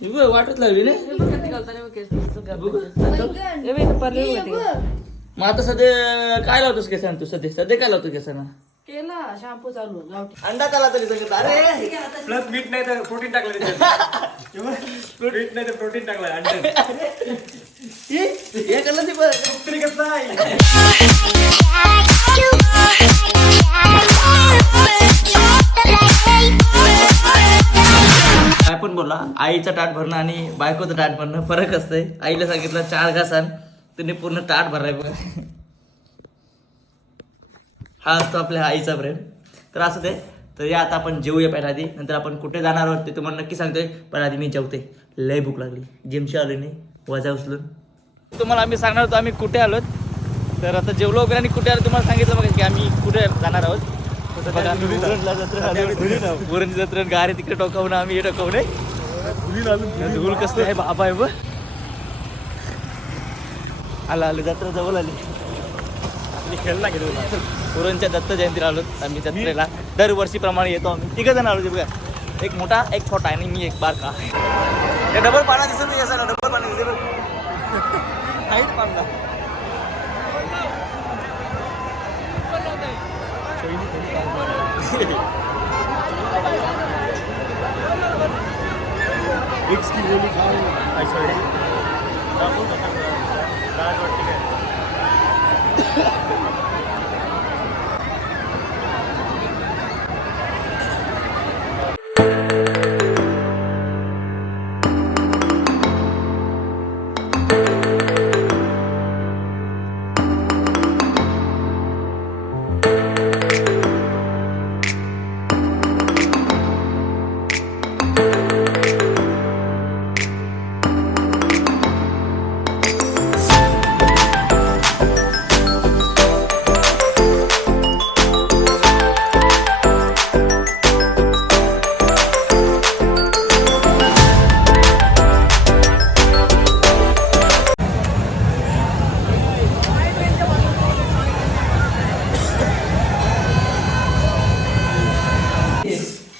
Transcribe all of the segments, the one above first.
वाटत लागली नाही. मग आता सध्या काय लावतोस केसान? तू सध्या काय लावतो केसांना? केला शॅम्पू चालू अंडा आला तरी सगळं. अरे प्लस मीठ नाही तर प्रोटीन टाकलं मीठ नाही तर प्रोटीन टाकलं अंड्यात. हे कळलं ते तरी कसं आहे. काय पण बोला, आईचा ताट भरणं आणि बायकोचं ताट भरणं फरक असतंय. आईला सांगितलं 4 घासान, तुम्ही पूर्ण ताट भराय बघा. हा असतो आपल्या आईचा प्रेम. तर असं ते. तर या आता आपण जेवूया पहिला आधी, नंतर आपण कुठे जाणार आहोत ते तुम्हाला नक्की सांगतोय. पण आधी मी जेवते, लय भूक लागली. जिमची आलो नाही, वजा उचलून. तुम्हाला आम्ही सांगणार होतो आम्ही कुठे आलोत. तर आता जेवलो वगैरे आणि कुठे आलो तुम्हाला सांगितलं बघा की आम्ही कुठे जाणार आहोत. तसं बघा आम्ही उरणची जत्रा गाडी तिकडे टोकावून आम्ही हे टोकावून धूल कसं आहे बाबा आहे बघ. आलं जत्रा जवळ आली. खेळला गेलो उरणच्या दत्त जयंतीला आलो आम्ही. जत्रेला दरवर्षीप्रमाणे येतो आम्ही. 3 जण आलो बघा. एक मोठा, एक छोटा आणि मी एक बारका. हे डबल पाना दिसत नाही असं. डबल पाना दिसत हाईट पाडला.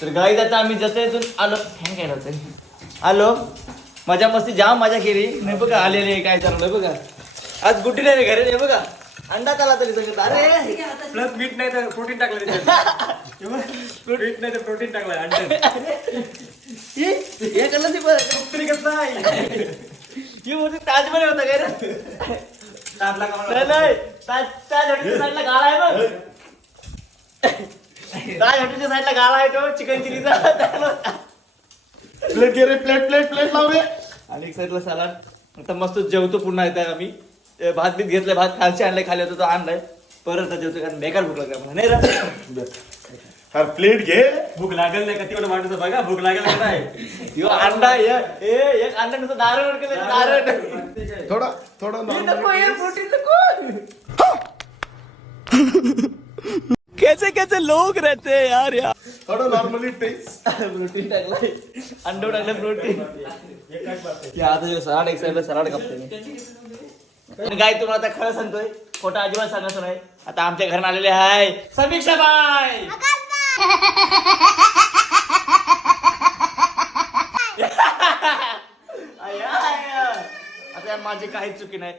तर गाईत आता आम्ही जत्रेतून आलो. हँग काय होतं आलो. मजा मस्ती जाम मजा केली. नाही बघा आलेले काय चाललं बघा. आज गुड्डी नाही घरी नाही बघा. अंडा आला तरी सगळं. अरे प्लस मीठ नाही तर प्रोटीन टाकलं मीठ नाही तर प्रोटीन टाकलं अंड्यात. हे कळलं ते तरी कसं आहे. ही मोठी ताज बरे होता काय रे. नाही ताज हॉटेलच्या साईडला गाळा आहे बघ. ताज हॉटेलच्या साईडला गाळा आहे तो चिकन चिलीचा. प्लेट घे रे प्लेट लाव रे. आणि एक साईडला सलाड. आता मस्त जेवतो पुन्हा येतात आम्ही. भात बीत घेतलाय. भात खालचे आणलाय. खाली होतो तो आणलाय. परत जेवतो कारण बेकार भूक लागला मला. नाही रा हा प्लेट घे. भूक लागल नाही का तिकडे माणूस बघा. भूक लागल का नाही. यो अंडा एक अंडा नुसतं दारण केलं. दारण थोडा प्रोटीन नको. कैसे लोग रहते हैं यार. थोडं नॉर्मली टेस्ट. प्रोटीन टाकलंय. अंडो टाकलं प्रोटीन. आता जो सलाड एक साईडला सलाड कापतोय मी. काय तुम्हाला आता खरं सांगतोय. खोटा अजिबात सांगायचं नाही. आता आमच्या घरात आलेले आहे समीक्षा बाय. आता माझी काहीच चुकी नाही.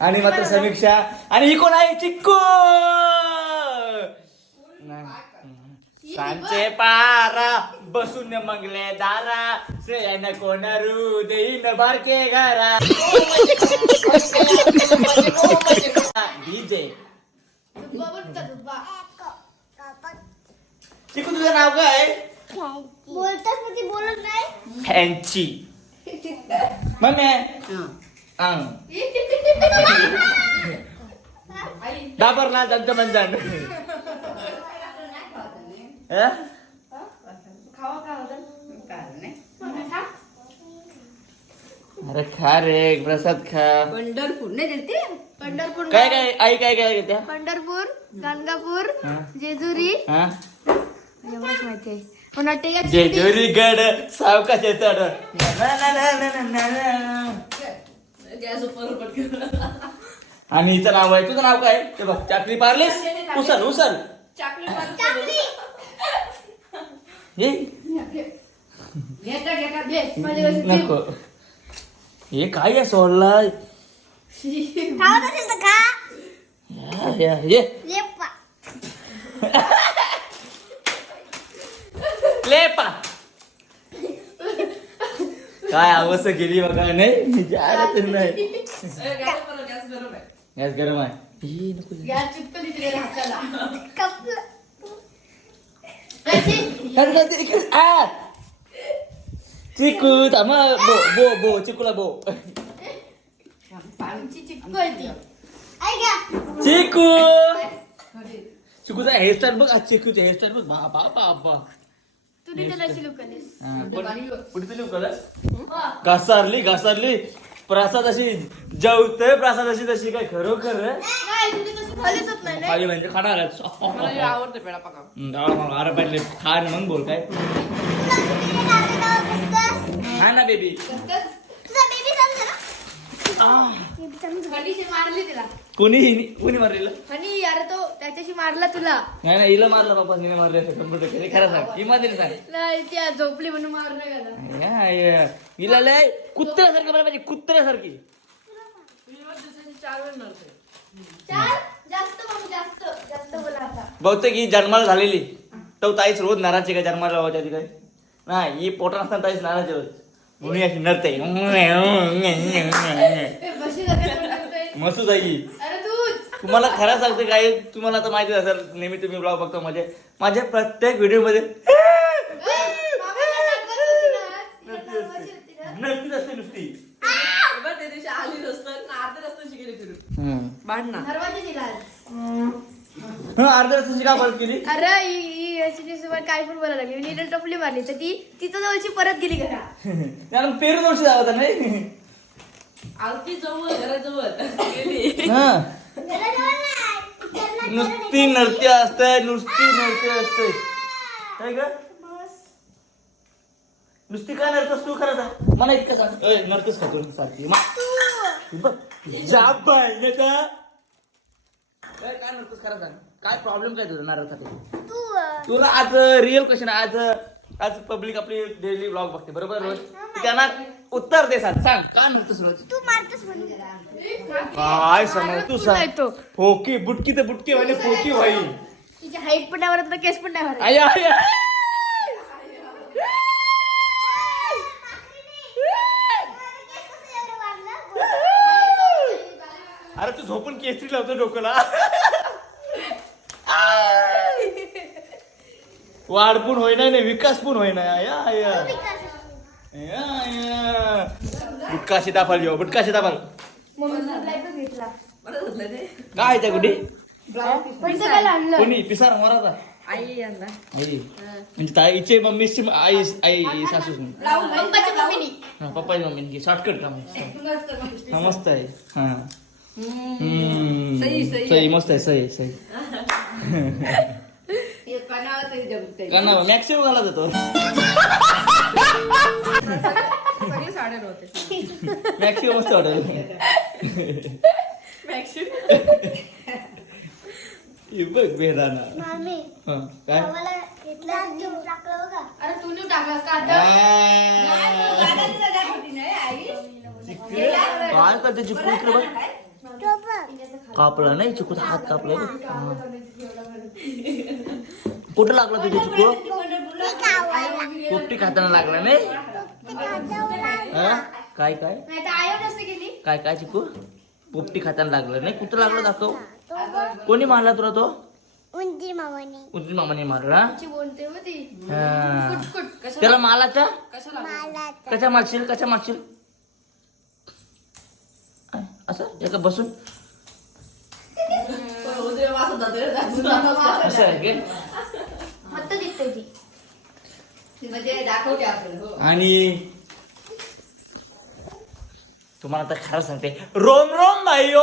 आणि मात्र समीक्षा. आणि ही कोण आहे चिक्कू. सांचे पारा बसून मंगले दारा श्रेयन कोण रू देईन बारके घरा. डीजे चिकू तुझं नाव काय? बोलताच ती बोलत नाही. Fancy mummy. डाबरला जंत मंजन. अरे खा रे प्रसाद खा. पंढरपूर नाही देते. पंढरपूर काय काय आई काय काय घेत्या. पंढरपूर, गाणगापूर, जेजुरी एवढंच माहितीये. पुन्हा जेजुरी गड सावकाश चढ. आणि हिचं नाव आहे. तुझं नाव काय ते बघ. चाकरी पारलीस. उसल उसल. घेता घेता दे नको हे काय आहे सोडलाय खावत असेल तर खा ये लेपा लेपा काय अवस्था केली बघा नाही जायलाच नाही गॅस गरम आहे ही नको गॅस चिपकली तिकडे हाताला कपलं चिकू थांबा बो बो बो चिकूला बो पाणीची चिपक आहे ती चिकू चिकूचा हेअरस्टाईल बघ आज चिकूचा हेअरस्टाईल बघ बाबा बाबा तुझी त्याला शिलुकलेस पुढे तुला कळलं घासारली प्रसाद अशी जेवतोय प्रसाद अशी तशी काय खरोखर नाही तुझी तशी खालीच होत नाही खाली म्हणजे खाणार मला हे आवडतं पेढा पाका अरे पाहिजे खा ना मग बोल काय हा ना बेबी तुझा बेबी समजा ना खंडीशी मारली तिला कोणी मारलेलं आणि अरे तो त्याच्याशी मारला तुला नाही नाही हिला मारलं बाबा हिने मारले कम्प्युटर केले खरं सांग इमादिरी सांग नाही ती झोपली म्हणून मारू नये का या, या. हिला लय कुत्र्यासारखी मला पाहिजे कुत्र्यासारखी दिवसाची 4 वेळ नव्हते चार जास्त म्हणू जास्त बोला आता बहुतेक ही जन्माला झालेली तो ताईच रोज नाराची काय जन्माला होत्या ती काय नाही ही पोटा नसताना ताईच नाराची रोज म्हणून अशी नरते बशी करतोय मस्त ताई अरे तूच तुम्हाला खरं सांगते काय तुम्हाला आता माहिती असेल नेहमी तुम्ही ब्लॉग बघतो माझ्या प्रत्येक व्हिडिओ मध्ये नक्कीच असते नुसती त्या दिवशी आली रस्ता अर्ध्या रस्त्याची गेली फिरून भांडणा हरवाची तिला अर्ध्या रस्त्याची का परत केली अरे ही याची सोबत काय पण बोलायला लागली मी नीट टपली मारली तर ती तिथं जवळची परत गेली घरा त्याला पेरू दोनशे जावं नाही आलती जवळ घराजवळ गेली हा. नुसती नृत्य असते काय ग नुसती काय नृत्यस तू खरं सांग मला इतकं सांग नृत्यच खातो सारखी जा पाहिजे काय नृत्यस खरं सांग काय प्रॉब्लेम काय तुझा नारळसाठी तुला आज रिअल क्वेश्चन आज पब्लिक आपली डेली ब्लॉग बघते बरोबर रोज त्यांना उत्तर दे सांग का नृत्यस रोज तू मारतोस म्हणून काय समज तू सांग फोकी बुटकी तर बुटकी व्हायली फोकी व्हाई तिची हाईट पण नाही भरत केस पण नाही भरत आय आय अरे तू झोपून केसरी लावतो डोक्याला वाढ पण होईना नाही विकास पण होईना बुटका सीताफळ घेऊ बुटका सीताफळ घेतला काय त्या कुठे पण काय आणलं कोणी पिसार मराचा आई यांना आई म्हणजे ताईचे मम्मीची आई सासू पप्पाच्या मम्मीनी पप्पाची मम्मी शॉर्टकट का मस्त आहे हा सही मस्त आहे सही काना मॅक्सिमम घाला जातो सगळे साड्या नव्हते मॅक्सिमम मस्त वाटेल बघ बेदाना मामी काय मला घेतला टाकलं बघा अरे तू नाही टाकलास का आता काय करते चिकू इकडे बघ कापला नाही चिकूचा हात कापला कुठं लागला तुझ्या चिकू पोपटी खाताना लागला नाही काय काय नाही तर आयो नसते गेली काय काय चिकू पोपटी खाताना लागलं नाही कुठं लागलं दाखव कोणी मारला तुला तो उंची मामाने उंची मामाने मारला बोलते होती हा. त्याला मालाचा कशा मारशील असं एका बसून असं आहे की मत दिसते ती म्हणजे दाखवते आपल्याला आणि तुम्हाला आता खरं सांगते रोम रोम भाईयो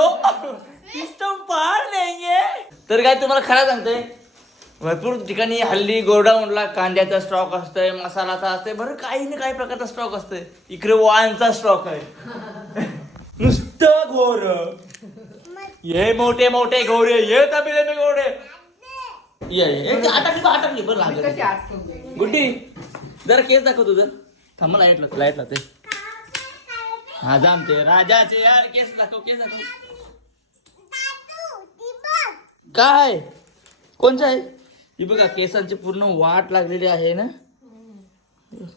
सिस्टम पार नाहीये तर काय तुम्हाला खरं सांगते भरपूर ठिकाणी हल्ली गोडाऊनला कांद्याचा स्टॉक असतोय मसालाचा असतोय बरं काही ना काही प्रकारचा स्टॉक असतोय इकडे वाळचा स्टॉक आहे नुसतं घोर ये मोठे मोठे घोरे ये तबिले में घोडे ये आटकली बरं लागत गुड्डी जरा केस दाखव तुझं. थांब लाईट लावते. हा जामते राजाचे यार केस दाखव. काय कोणचं आहे? ही बघा केसांची पूर्ण वाट लागलेली आहे ना.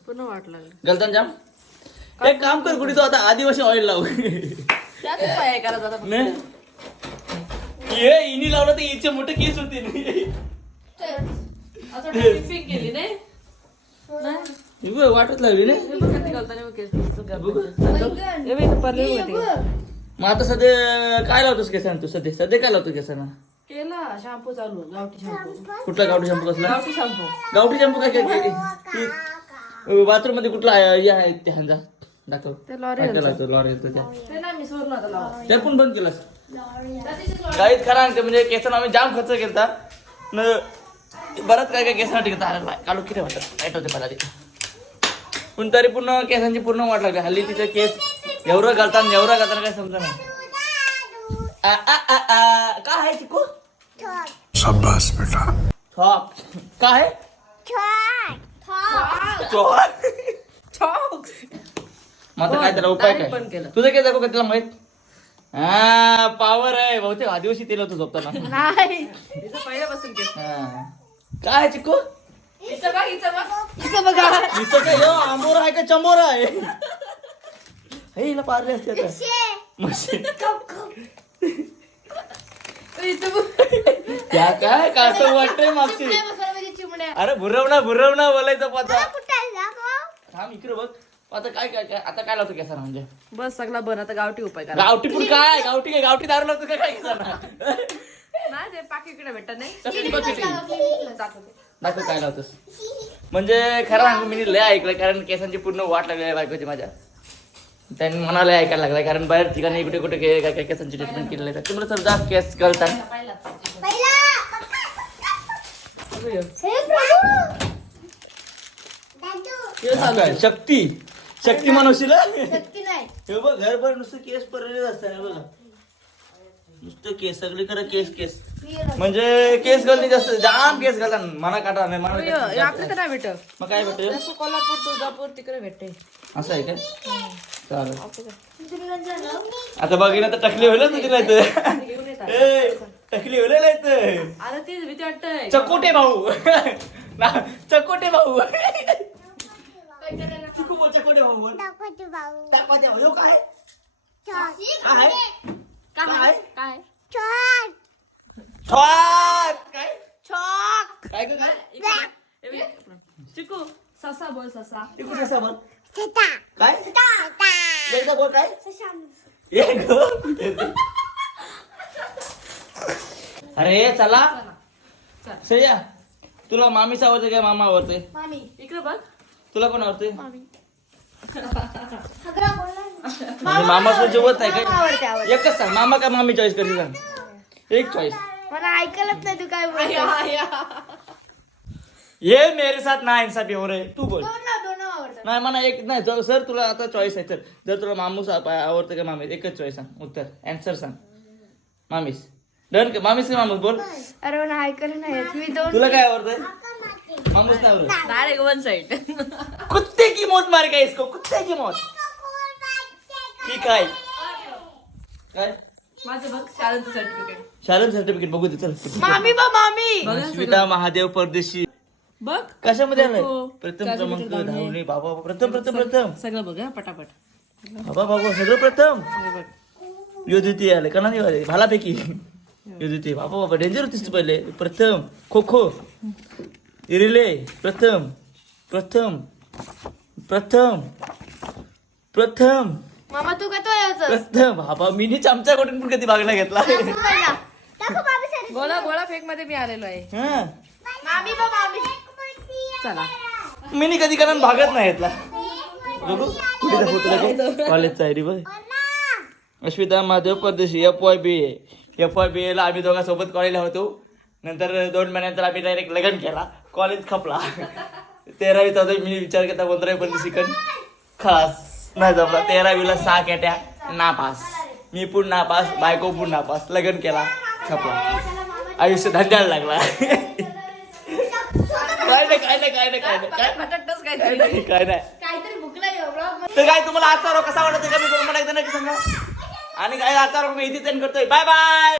पूर्ण वाट लागली. गलतान जाम. एक काम कर कुठे तो आता आदिवासी ऑइल लाव. त्यात काय करायचं आता? नाही हे इनी लावलं तर हिचे मोठे केस होते. असं टिपिंग केली नाही? वाटत लागली ना. हे बघ किती गलताने मग केस. बघू. हे बघ इथं पडले होते. मग आता सध्या काय लावतोस केसांना तू? सध्या काय लावतो केसांना? केला शॅम्पू चालू गावठी शॅम्पू. कुठला गावठी शॅम्पू कसला? गावठी शॅम्पू. गावठी शॅम्पू काय बाथरूम मध्ये कुठला हे आहे ते हांजा दाखव. ते L'Oreal लॉरियलचं त्या ते ना मी सोडलं आता लावा. त्या पण बंद केलास. काहीच खरा नाही ते म्हणजे केसांना आम्ही जाम खर्च केला न बरंच काय केसांना टिकता काढू किती वाटत वाईट होते मला ते. पण तरी पूर्ण केसांची पूर्ण वाट लागली. हल्ली तिचे केस एवढं घालताना काय समजा नाही. काय आहे चिकू? शाबाश बेटा. छॉक काय आहे? चॉक. मग आता काय त्याला उपाय Direct काय? बंद केलं. तुझं काय दाखव का तिला माहित? हा पावर आहे बहुतेक आदिवासी तेल होतं झोपताना. नाही इथं पहिल्यापासून केस. हा. काय आहे चिकू? इथं बघ. इथं बघा. हिचं काय यो आंबोरा आहे का चमोरा आहे? हे हिला पारले असते आता. मशीन इथं बघ. त्या काय कसं वाटतंय मागची. चिमण्या बसवल्या म्हणजे चिमण्या. अरे भुरवणा बोलायचं पाता. कुठं आहे दाखव. थांब इकडे बघ. आता काय आता काय लावतो केसांना म्हणजे? बस सगळा बन आता गावठी उपाय करा. गावठी पण काय गावठी दारू लावतो का काय केसांना? नाही ते पाकिकडे भेटत नाही. कसली बकेट आहे? दाखवते. दाखव काय लावतोस. म्हणजे खरं सांगू मी लय ऐकलं कारण केसांची पूर्ण वाट लागली आहे बायकोची माझ्या. त्यांनी मनाला ऐकायला लागलाय कारण बऱ्याच ठिकाणी कुठे काय केसांची ट्रीटमेंट केलेली आहे. तुम्हाला समजा केस गळतात. शक्ती म्हणशील. शक्ती नाही. हे बघ घरभर नुसतं केस पडलेले असतात बघा. नुसतं केस सगळीकडे केस म्हणजे केस गळती जास्त जाम केस घालतात. मना काटा नाही आपल्या तर नाही भेटत. मग काय भेटते जसं कोल्हापूर तुळजापूर तिकडे भेटते. असं आहे काय? चालेल आता बघितलं तर टकली होईल तुझी नाही तर घेऊन येतात. टकली होईल नाही तर अरे तेच भीती वाटतंय. चकोटे भाऊ चकोटे भाऊ चिकू बोल चकोटे भाऊ बोल. चकोटे भाऊ काय काय काय काय छॉक काय काय काय चिकू ससा बोल ससा. चिकू कसा बोल काय एकदा बोल काय एक अरे चला सया तुला मामीचा आवडते काय मामा आवडते? मामी. इकडे बघ. तुला कोण आवडते? सगळा बोलला. मामा सोबत आहे मामा आवडते, आवडते. काय एकच सांग मामा का मामी चॉईस करते सांग एक चॉईस. मला ऐकलंच नाही तू काय बोलतो. ये मेरे साथ ना इंसाफी हो रहे तू बोल. दोन आवडतात. नाही मला एक नाही सर तुला आता चॉईस आहे. तर जर तुला मामूस आवडतं का मामी एकच चॉईस सांग उत्तर अँसर सांग. मामीस डन का मामीस का मामूस बोल. अरे मला ऐकलं नाही येत. मी दोन. तुला काय आवडतंय? मामूस नाही आवडत. Direct one side. कुत्ते की मौत मार का इसको कुत्ते की मौत. ठीक आहे काय माझं बघ शाळेचं सर्टिफिकेट. शालन सर्टिफिकेट बघू दे चल. मामी बा मामी. स्मिता महादेव परदेशी बघ कशामध्ये आलाय? हो. प्रथम चार क्रमांक मीटर धावणे. धावणे बाबा प्रथम सगळं बघ हा पटापट. बाबा सगळं प्रथम हे बघ. योद्वितीय आले का नाही आले भालापैकी योद्वितीय बाबा डेंजर होतीस तू पहिले. प्रथम खो खो रिले प्रथम प्रथम प्रथम प्रथम मामा तू का तो यायचं? प्रथम बाबा मीनी चमचा कोठून पण कधी भागला घेतला. गोळा फेक मध्ये मी आलेलो आहे. हा मामी बा मामी. चला मीनी कधी कारण भागत नाही घेतला. बघू कुठे फोटो दाखव कॉलेजचा आहे रे बघ. अश्विता महादेव परदेशी FYBA ला आम्ही दोघा सोबत कॉलेजला होतो. नंतर 2 महिन्यानंतर आम्ही डायरेक्ट लग्न केला. कॉलेज खपला. 13वी 14वी मी विचार केला 15वी परदेशी कण खास नाही जमला. 13वीला 6 कॅट्या नापास. मी पण नापास बायको पण नापास. लग्न केला खपला. आयुष्य धंद्याला लागला. फटाटच काहीतरी काय नाही काहीतरी भूक नाही ब्लॉग तर काय तुम्हाला आजचा रोग कसा वाटत का मी तुम्हाला एकदा नक्की सांगा आणि काय आजचा रोग मी इथे करतोय बाय बाय